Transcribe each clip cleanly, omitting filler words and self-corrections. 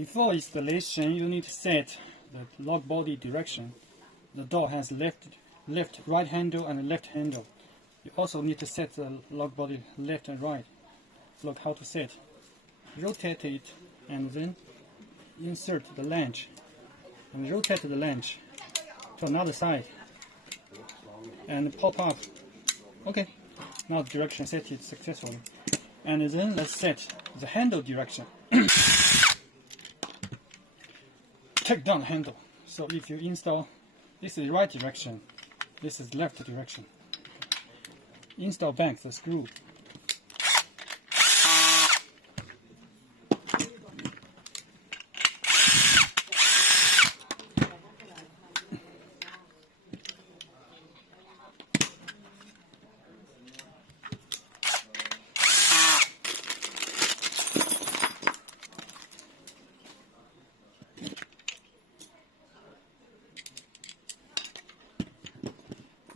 Before installation, you need to set the lock body direction. The door has left, right handle and left handle. You also need to set the lock body left and right. Look how to set. Rotate it and then insert the latch. And rotate the latch to another side. And pop up. Okay, now the direction set it successfully. And then let's set the handle direction. Take down the handle. So if you install, this is right direction, this is left direction. Install back the screw.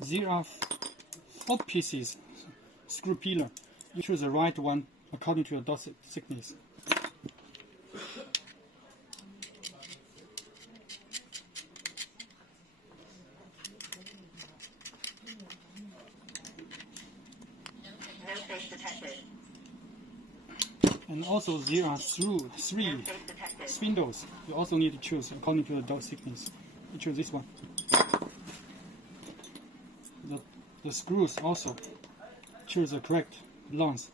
There are 4 pieces screw pillar. You choose the right one according to your door thickness. And also there are 3 spindles. You also need to choose according to the door thickness. You choose this one. The screws also choose the correct length.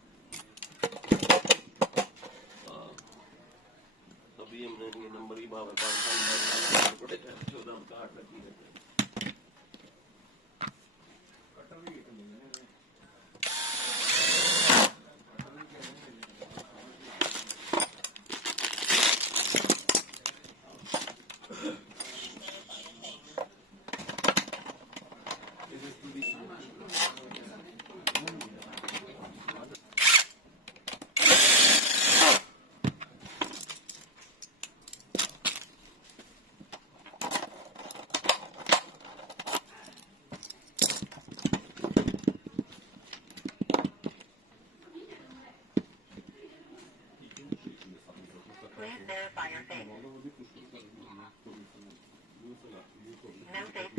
Please verify your face. No face